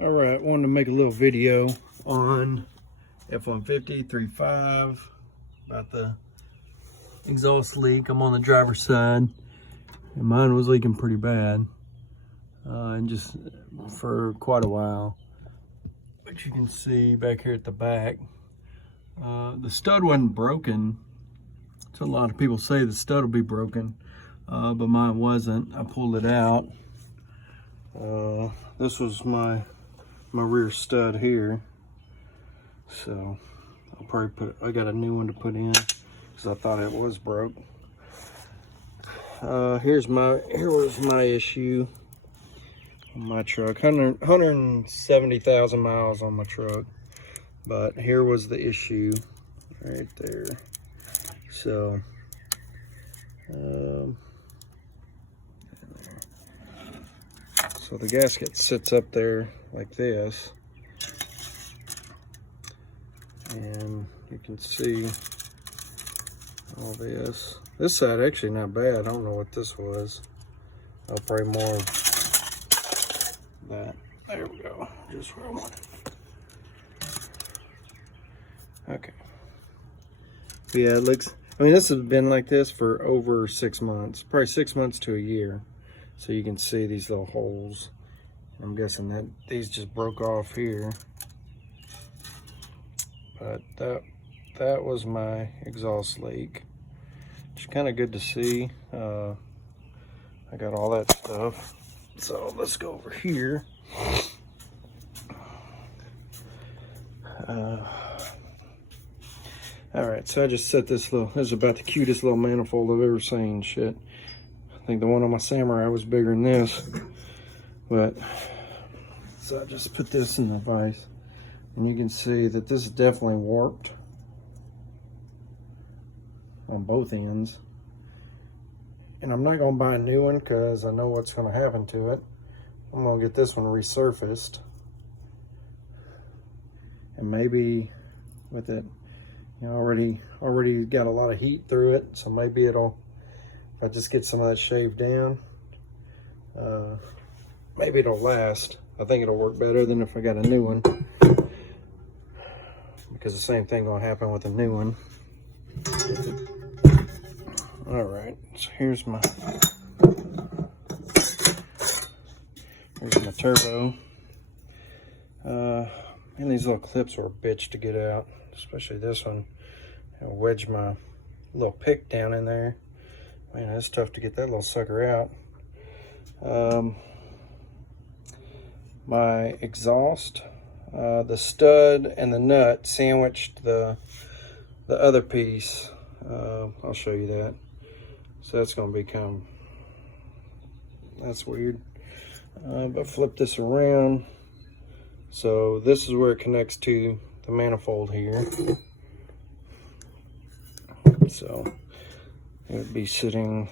All right, wanted to make a little video on F-150 3.5 about the exhaust leak. I'm on the driver's side, and mine was leaking pretty bad, and just for quite a while. But you can see back here at the back, the stud wasn't broken. So a lot of people say the stud will be broken, but mine wasn't. I pulled it out. This was my rear stud here, so I'll probably I got a new one to put in because I thought it was broke. Here was my issue on my truck. 170,000 miles on my truck, but here was the issue right there. So so the gasket sits up there like this, and you can see all this. This side actually not bad. I don't know what this was. I'll probably more of that. There we go. Just where I want it. Okay. But yeah, it looks, I mean, this has been like this for over 6 months, probably 6 months to a year. So you can see these little holes. I'm guessing that these just broke off here. But that was my exhaust leak. It's kind of good to see. I got all that stuff. So let's go over here. All right, so I just set this this is about the cutest little manifold I've ever seen. Shit. I think the one on my Samurai was bigger than this, but so I just put this in the vise, and you can see that this is definitely warped on both ends. And I'm not gonna buy a new one because I know what's gonna happen to it. I'm gonna get this one resurfaced, and maybe with it, you know, already got a lot of heat through it, so maybe it'll, if I just get some of that shaved down, maybe it'll last. I think it'll work better than if I got a new one, because the same thing will happen with a new one. All right, so here's my turbo. And these little clips were a bitch to get out, especially this one. I wedged my little pick down in there. Man, it's tough to get that little sucker out. My exhaust, the stud and the nut sandwiched the other piece. I'll show you that. So that's going to become, that's weird. But flip this around. So this is where it connects to the manifold here. So it would be sitting,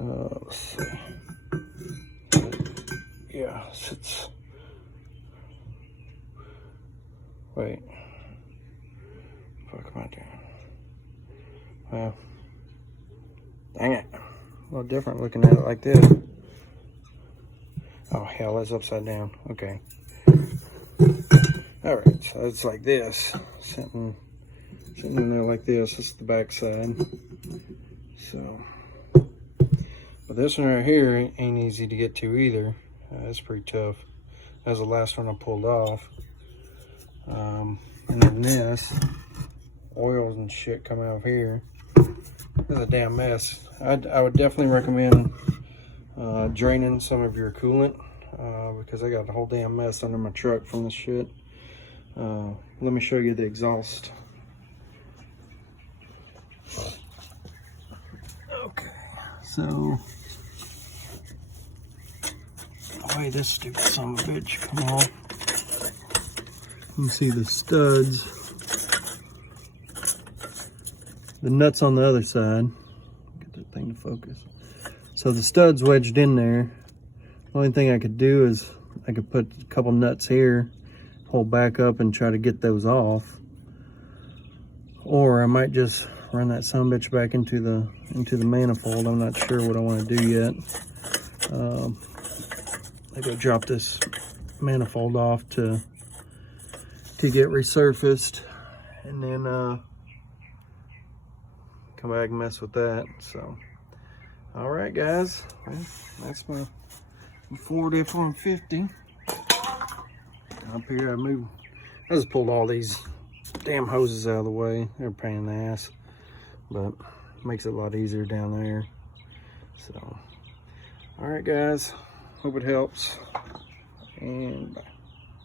let's see. Yeah, sits, wait, what am I doing? Well, dang it, a little different looking at it like this. Oh hell, that's upside down. Okay. All right, so it's like this, sitting in there like this. This is the back side. So, but this one right here ain't easy to get to either. It's pretty tough. That was the last one I pulled off. And then this, oils and shit come out of here. This is a damn mess. I would definitely recommend draining some of your coolant, because I got a whole damn mess under my truck from this shit. Let me show you the exhaust. Okay, so the way this stupid son of a bitch come off, you can see the studs, the nuts on the other side. Get that thing to focus. So the stud's wedged in there. The only thing I could do is I could put a couple nuts here, hold back up and try to get those off. Or I might just run that sumbitch back into the manifold. I'm not sure what I want to do yet. I gotta drop this manifold off to get resurfaced, and then come back and mess with that. So all right guys, well, that's my Ford F-150. Up here I just pulled all these damn hoses out of the way. They're a pain in the ass, but makes it a lot easier down there. So all right guys, hope it helps, and bye.